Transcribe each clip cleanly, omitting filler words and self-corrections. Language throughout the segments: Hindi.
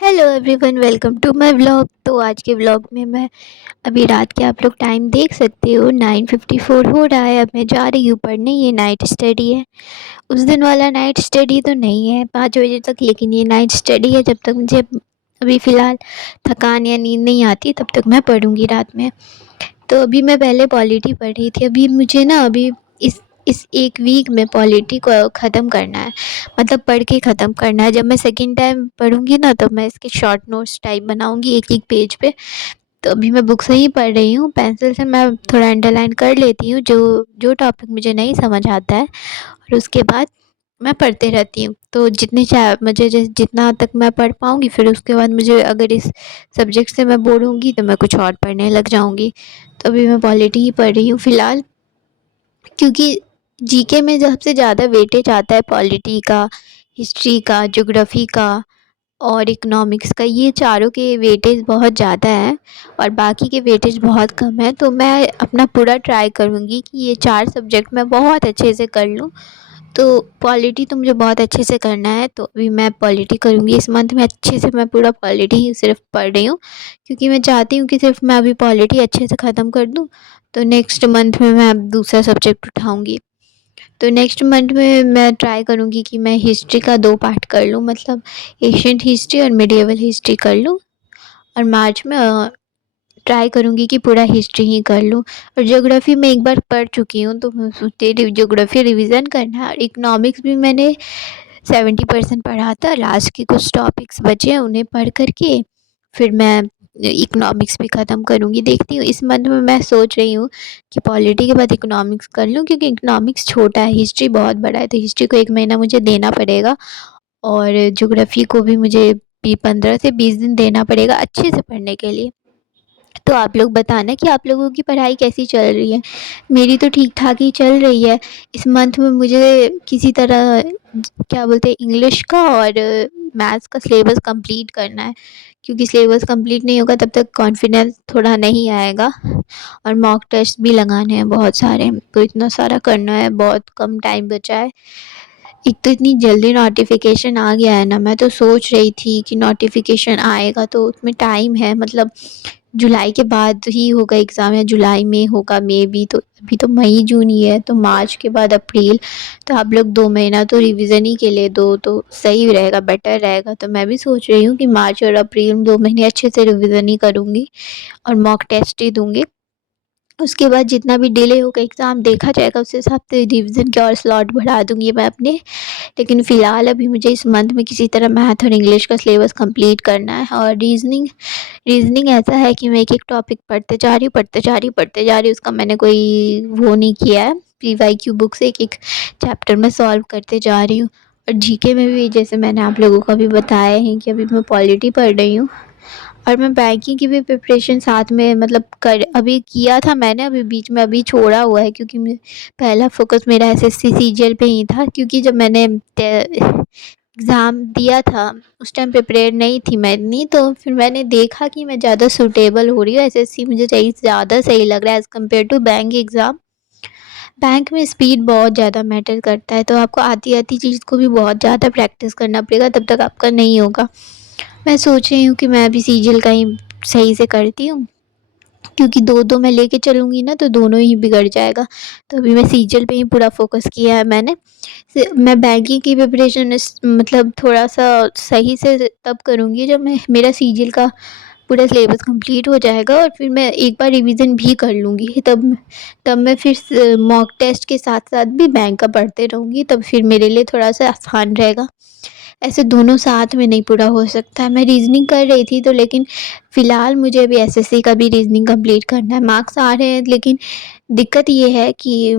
Hello everyone, welcome to my vlog. तो आज के व्लॉग में मैं अभी रात के आप लोग टाइम देख सकते हो 9:54 हो रहा है। अब मैं जा रही हूँ पढ़ने। ये नाइट स्टडी है। उस दिन वाला नाइट स्टडी तो नहीं है 5 बजे तक, लेकिन ये नाइट स्टडी है। जब तक मुझे अभी फ़िलहाल थकान या नींद नहीं आती तब तक मैं पढ़ूँगी रात में। तो अभी मैं पहले पॉलिटी पढ़ रही थी। अभी मुझे ना अभी इस एक वीक में पॉलिटी को ख़त्म करना है, मतलब पढ़ के ख़त्म करना है। जब मैं सेकंड टाइम पढ़ूँगी ना तो मैं इसके शॉर्ट नोट्स टाइप बनाऊँगी एक एक पेज पे। तो अभी मैं बुक से ही पढ़ रही हूँ। पेंसिल से मैं थोड़ा अंडरलाइन कर लेती हूँ जो जो टॉपिक मुझे नहीं समझ आता है, और उसके बाद मैं पढ़ते रहती हूँ। तो मुझे जितना तक मैं पढ़ पाऊँगी, फिर उसके बाद मुझे अगर इस सब्जेक्ट से मैं बोर होंगी तो मैं कुछ और पढ़ने लग जाऊँगी। तो अभी मैं पॉलिटी ही पढ़ रही हूँ फ़िलहाल, क्योंकि जीके में सबसे ज़्यादा वेटेज आता है पॉलिटी का, हिस्ट्री का, ज्योग्राफ़ी का और इकोनॉमिक्स का। ये चारों के वेटेज बहुत ज़्यादा है और बाकी के वेटेज बहुत कम है। तो मैं अपना पूरा ट्राई करूँगी कि ये 4 सब्जेक्ट मैं बहुत अच्छे से कर लूँ। तो पॉलिटी तो मुझे बहुत अच्छे से करना है, तो अभी मैं पॉलिटी करूँगी इस मंथ में अच्छे से। मैं पूरा पॉलिटी ही सिर्फ पढ़ रही हूँ, क्योंकि मैं चाहती हूँ कि सिर्फ मैं अभी पॉलिटी अच्छे से ख़त्म कर दूँ, तो नेक्स्ट मंथ में मैं अब दूसरा सब्जेक्ट उठाऊँगी। तो नेक्स्ट मंथ में मैं ट्राई करूँगी कि मैं हिस्ट्री का 2 पार्ट कर लूँ, मतलब एशियंट हिस्ट्री और मिडिएवल हिस्ट्री कर लूँ। और मार्च में ट्राई करूँगी कि पूरा हिस्ट्री ही कर लूँ। और ज्योग्राफ़ी मैं एक बार पढ़ चुकी हूँ, तो मैं सोचती हूँ ज्योग्राफ़ी रिवीजन करना है। और इकोनॉमिक्स भी मैंने 70% पढ़ा था। लास्ट के कुछ टॉपिक्स बचे हैं, उन्हें पढ़ कर के फिर मैं इकोनॉमिक्स भी ख़त्म करूँगी। देखती हूँ इस मंथ में मैं सोच रही हूँ कि पॉलिटी के बाद इकोनॉमिक्स कर लूँ, क्योंकि इकोनॉमिक्स छोटा है, हिस्ट्री बहुत बड़ा है। तो हिस्ट्री को 1 महीना मुझे देना पड़ेगा और ज्योग्राफ़ी को भी मुझे भी 15 से 20 दिन देना पड़ेगा अच्छे से पढ़ने के लिए। तो आप लोग बताना कि आप लोगों की पढ़ाई कैसी चल रही है। मेरी तो ठीक-ठाक ही चल रही है। इस मंथ में मुझे किसी तरह क्या बोलते हैं, इंग्लिश का और मैथ्स का सिलेबस कंप्लीट करना है, क्योंकि सिलेबस कंप्लीट नहीं होगा तब तक कॉन्फिडेंस थोड़ा नहीं आएगा। और मॉक टेस्ट भी लगाने हैं बहुत सारे, तो इतना सारा करना है, बहुत कम टाइम बचा है। एक तो इतनी जल्दी नोटिफ़िकेशन आ गया है ना, मैं तो सोच रही थी कि नोटिफ़िकेशन आएगा तो उसमें टाइम है, मतलब जुलाई के बाद ही होगा एग्ज़ाम, या जुलाई में होगा मे बी। तो अभी तो मई जून ही है, तो मार्च के बाद अप्रैल। तो आप लोग 2 महीना तो रिवीजन ही के लिए दो तो सही रहेगा, बेटर रहेगा। तो मैं भी सोच रही हूँ कि मार्च और अप्रैल में 2 महीने अच्छे से रिवीजन ही करूँगी और मॉक टेस्ट ही दूँगी। उसके बाद जितना भी डिले होगा एग्ज़ाम देखा जाएगा, उस हिसाब से रिवीजन के और स्लॉट बढ़ा दूँगी मैं अपने। लेकिन फ़िलहाल अभी मुझे इस मंथ में किसी तरह मैथ और इंग्लिश का सिलेबस कंप्लीट करना है। और रीज़निंग ऐसा है कि मैं एक-एक टॉपिक पढ़ते जा रही हूँ, पढ़ते जा रही हूँ, पढ़ते जा रही हूँ। उसका मैंने कोई वो नहीं किया है। पीवाईक्यू बुक से एक-एक चैप्टर मैं सॉल्व करते जा रही हूँ। और जीके में भी जैसे मैंने आप लोगों को अभी बताया है कि अभी मैं पॉलिटी पढ़ रही हूँ। और मैं बैंकिंग की भी प्रिपरेशन साथ में, मतलब कर अभी किया था मैंने, अभी बीच में अभी छोड़ा हुआ है, क्योंकि मैं पहला फ़ोकस मेरा एसएससी सीजीएल पे ही था। क्योंकि जब मैंने एग्ज़ाम दिया था उस टाइम प्रिपेयर नहीं थी मैं इतनी, तो फिर मैंने देखा कि मैं ज़्यादा सूटेबल हो रही हूँ। एसएससी मुझे सही ज़्यादा सही लग रहा है as compare to bank exam. Bank में स्पीड बहुत ज़्यादा मैटर करता है, तो आपको आती-आती चीज़ को भी बहुत ज़्यादा प्रैक्टिस करना पड़ेगा, तब तक आपका नहीं होगा। मैं सोच रही हूँ कि मैं अभी सीजीएल का ही सही से करती हूँ, क्योंकि 2-2 मैं लेके चलूँगी ना तो दोनों ही बिगड़ जाएगा। तो अभी मैं सीजीएल पे ही पूरा फ़ोकस किया है मैंने। मैं बैंकिंग की प्रिपरेशन मतलब थोड़ा-सा सही से तब करूँगी जब मैं मेरा सीजीएल का पूरा सिलेबस कंप्लीट हो जाएगा, और फिर मैं एक बार रिवीजन भी कर लूँगी। तब मैं फिर मॉक टेस्ट के साथ-साथ भी बैंक का पढ़ते रहूँगी, तब फिर मेरे लिए थोड़ा-सा आसान रहेगा। ऐसे दोनों साथ में नहीं पूरा हो सकता है। मैं रीज़निंग कर रही थी तो, लेकिन फ़िलहाल मुझे अभी एसएससी का भी रीज़निंग कंप्लीट करना है। मार्क्स आ रहे हैं, लेकिन दिक्कत ये है कि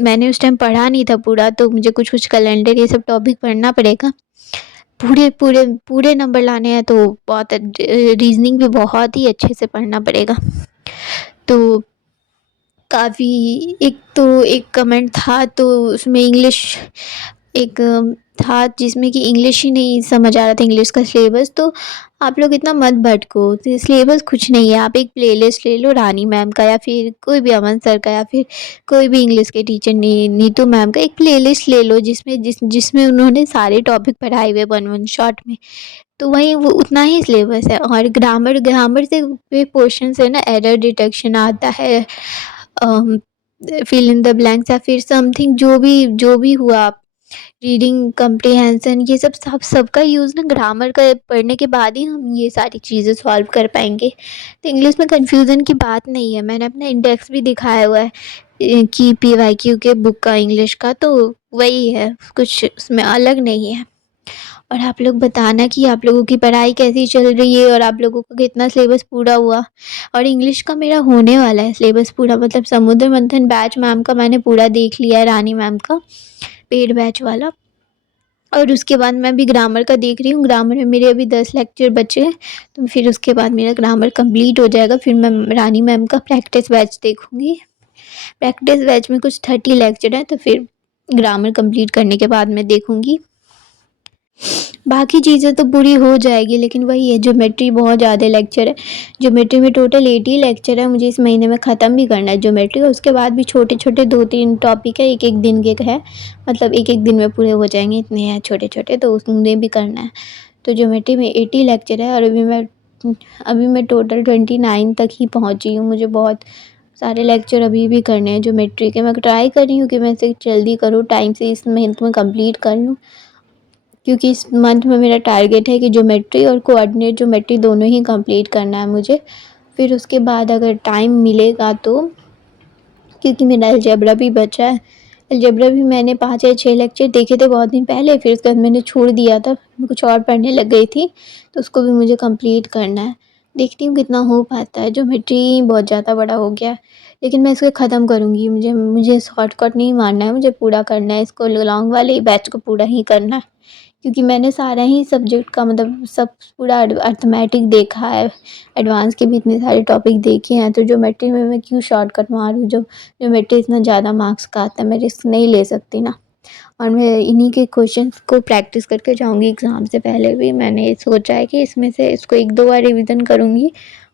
मैंने उस टाइम पढ़ा नहीं था पूरा, तो मुझे कुछ-कुछ कैलेंडर ये सब टॉपिक पढ़ना पड़ेगा। पूरे पूरे पूरे नंबर लाने हैं तो बहुत रीज़निंग भी बहुत ही अच्छे से पढ़ना पड़ेगा। तो काफ़ी एक कमेंट था, तो उसमें इंग्लिश एक था जिसमें कि इंग्लिश ही नहीं समझ आ रहा था, इंग्लिश का सिलेबस। तो आप लोग इतना मत भटको, तो सिलेबस कुछ नहीं है। आप एक प्लेलिस्ट ले लो रानी मैम का, या फिर कोई भी अमन सर का, या फिर कोई भी इंग्लिश के टीचर नीतू मैम का एक प्लेलिस्ट ले लो, जिसमें उन्होंने सारे टॉपिक पढ़ाए हुए वन वन शॉट में। तो वहीं वो उतना ही सिलेबस है। और ग्रामर ग्रामर से पे पोर्शन से ना एरर डिटेक्शन आता है, फिल इन द ब्लैंक्स या फिर समथिंग जो भी हुआ, रीडिंग कम्प्रीहेंशन, ये सबका यूज़ ना ग्रामर का पढ़ने के बाद ही हम ये सारी चीज़ें सॉल्व कर पाएंगे। तो इंग्लिश में कन्फ्यूज़न की बात नहीं है। मैंने अपना इंडेक्स भी दिखाया हुआ है कि PYQ के बुक का इंग्लिश का, तो वही है, कुछ उसमें अलग नहीं है। और आप लोग बताना कि आप लोगों की पढ़ाई कैसी चल रही है और आप लोगों का कितना सिलेबस पूरा हुआ। और इंग्लिश का मेरा होने वाला है सिलेबस पूरा, मतलब समुद्र मंथन बैच मैम का मैंने पूरा देख लिया है, रानी मैम का पेड बैच वाला। और उसके बाद मैं भी ग्रामर का देख रही हूँ। ग्रामर में मेरे अभी 10 लेक्चर बचे हैं, तो फिर उसके बाद मेरा ग्रामर कंप्लीट हो जाएगा। फिर मैं रानी मैम का प्रैक्टिस बैच देखूँगी। प्रैक्टिस बैच में कुछ 30 लेक्चर हैं, तो फिर ग्रामर कंप्लीट करने के बाद मैं देखूँगी। बाकी चीज़ें तो पूरी हो जाएगी, लेकिन वही है, ज्योमेट्री बहुत ज़्यादा लेक्चर है। ज्योमेट्री में टोटल 80 लेक्चर है, मुझे इस महीने में ख़त्म भी करना है ज्योमेट्री। और उसके बाद भी छोटे-छोटे 2-3 टॉपिक है, एक-एक दिन के है, मतलब एक-एक दिन में पूरे हो जाएंगे, इतने हैं छोटे-छोटे, तो उन्हें भी करना है। तो ज्योमेट्री में 80 लेक्चर है और अभी मैं टोटल 29 तक ही पहुँची हूँ। मुझे बहुत सारे लेक्चर अभी भी करने हैं ज्योमेट्री के। मैं ट्राई कर रही हूँ कि मैं इसे जल्दी करूँ, टाइम से इस मंथ में कंप्लीट कर लूँ, क्योंकि इस मंथ में मेरा टारगेट है कि ज्योमेट्री और कोऑर्डिनेट ज्योमेट्री दोनों ही कंप्लीट करना है मुझे। फिर उसके बाद अगर टाइम मिलेगा तो, क्योंकि मेरा अलजेब्रा भी बचा है। अलजेब्रा भी मैंने 5 या 6 लेक्चर देखे थे बहुत दिन पहले, फिर उसके बाद मैंने छोड़ दिया था, मैं कुछ और पढ़ने लग गई थी, तो उसको भी मुझे कंप्लीट करना है। देखती हूँ कितना हो पाता है। ज्योमेट्री बहुत ज़्यादा बड़ा हो गया है, लेकिन मैं इसको ख़त्म करूँगी। मुझे शॉर्टकट नहीं मारना है, मुझे पूरा करना है इसको, लॉन्ग वाले बैच को पूरा ही करना है। क्योंकि मैंने सारा ही सब्जेक्ट का, मतलब सब पूरा अर्थमेटिक देखा है, एडवांस के भी इतने सारे टॉपिक देखे हैं, तो ज्योमेट्री में मैं क्यों शॉर्टकट मारूँ जब ज्योमेट्री इतना ज़्यादा मार्क्स का आता है। मैं रिस्क नहीं ले सकती ना। और मैं इन्हीं के क्वेश्चंस को प्रैक्टिस करके जाऊँगी एग्ज़ाम से पहले भी। मैंने सोचा है कि इसमें से इसको 1-2 बार रिविज़न करूँगी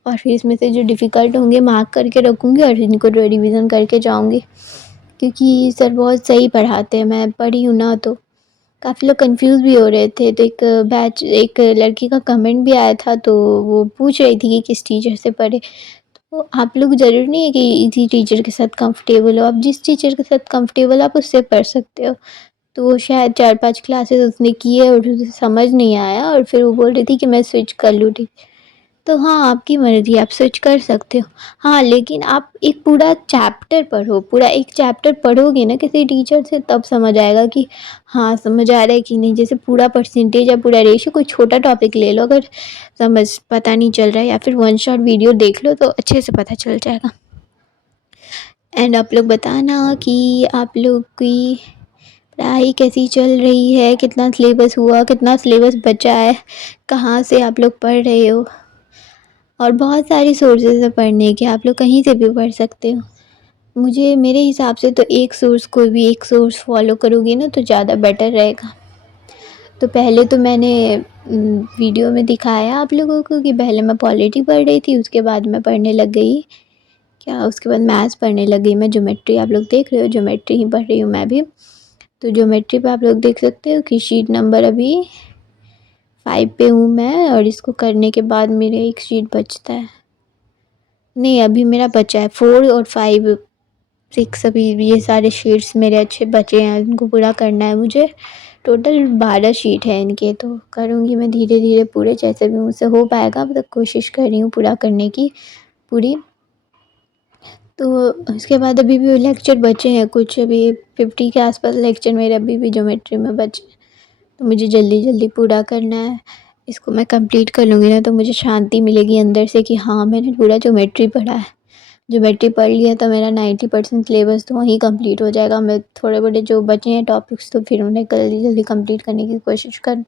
और फिर इसमें से जो डिफ़िकल्ट होंगे मार्क करके रखूँगी और इनको रिविज़न करके जाऊँगी, क्योंकि सर बहुत सही पढ़ाते हैं। मैं पढ़ी हूँ ना, तो काफ़ी लोग कंफ्यूज भी हो रहे थे। तो एक लड़की का कमेंट भी आया था, तो वो पूछ रही थी कि किस टीचर से पढ़े। तो आप लोग ज़रूरी नहीं है कि इसी टीचर के साथ कंफर्टेबल हो, आप जिस टीचर के साथ कंफर्टेबल आप उससे पढ़ सकते हो। तो वो शायद 4-5 क्लासेस उसने की है और उसे समझ नहीं आया, और फिर वो बोल रही थी कि मैं स्विच कर लूँ तो हाँ, आपकी मर्ज़ी, आप स्विच कर सकते हो। हाँ, लेकिन आप एक पूरा चैप्टर पढ़ो, पूरा एक चैप्टर पढ़ोगे ना किसी टीचर से, तब समझ आएगा कि हाँ, समझ आ रहा है कि नहीं। जैसे पूरा परसेंटेज या पूरा रेशियो, कोई छोटा टॉपिक ले लो, अगर समझ पता नहीं चल रहा है, या फिर वन शॉट वीडियो देख लो तो अच्छे से पता चल जाएगा। एंड आप लोग बताना कि आप लोग की पढ़ाई कैसी चल रही है, कितना सिलेबस हुआ, कितना सिलेबस बचा है, कहाँ से आप लोग पढ़ रहे हो। और बहुत सारी सोर्सेज़ है पढ़ने के, आप लोग कहीं से भी पढ़ सकते हो। मेरे हिसाब से तो कोई भी एक सोर्स फॉलो करोगे ना तो ज़्यादा बेटर रहेगा। तो पहले तो मैंने वीडियो में दिखाया आप लोगों को कि पहले मैं पॉलिटी पढ़ रही थी, उसके बाद मैं पढ़ने लग गई उसके बाद मैथ्स पढ़ने लग गई मैं। ज्योमेट्री आप लोग देख रहे हो, ज्योमेट्री ही पढ़ रही हूँ मैं भी। तो ज्योमेट्री पे आप लोग देख सकते हो कि शीट नंबर अभी 5 पे हूँ मैं, और इसको करने के बाद मेरे एक शीट बचता है। नहीं, अभी मेरा बचा है 4 और 5, 6, अभी ये सारे शीट्स मेरे अच्छे बचे हैं, इनको पूरा करना है मुझे। टोटल 12 शीट है इनके, तो करूँगी मैं धीरे-धीरे पूरे, जैसे भी मुझसे हो पाएगा। अब तक कोशिश कर रही हूँ पूरा करने की पूरी। तो इसके बाद अभी भी लेक्चर बचे हैं कुछ, अभी 50 के आसपास लेक्चर मेरे अभी भी ज्योमेट्री में बचे हैं। तो मुझे जल्दी-जल्दी पूरा करना है। इसको मैं कंप्लीट कर लूँगी ना तो मुझे शांति मिलेगी अंदर से कि हाँ, मैंने पूरा ज्योमेट्री पढ़ा है। ज्योमेट्री पढ़ लिया तो मेरा 90% सिलेबस तो वहीं कंप्लीट हो जाएगा। मैं थोड़े बहुत जो बचे हैं टॉपिक्स, तो फिर उन्हें जल्दी-जल्दी कंप्लीट करने की कोशिश कर।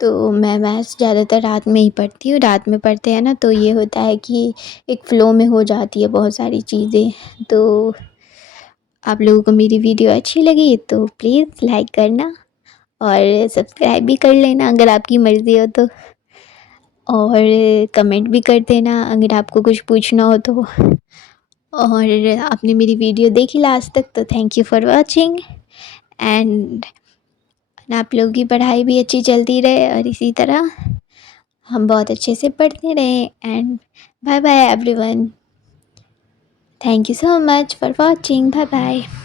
तो मैं मैथ्स ज़्यादातर रात में ही पढ़ती हूँ। रात में पढ़ते हैं ना तो ये होता है कि एक फ़्लो में हो जाती है बहुत सारी चीज़ें। तो आप लोगों को मेरी वीडियो अच्छी लगी तो प्लीज़ लाइक करना और सब्सक्राइब भी कर लेना अगर आपकी मर्ज़ी हो तो, और कमेंट भी कर देना अगर आपको कुछ पूछना हो तो। और आपने मेरी वीडियो देखी लास्ट तक तो thank you for watching, and आप लोगों की पढ़ाई भी अच्छी चलती रहे और इसी तरह हम बहुत अच्छे से पढ़ते रहें। And bye bye everyone. Thank you so much for watching. Bye bye.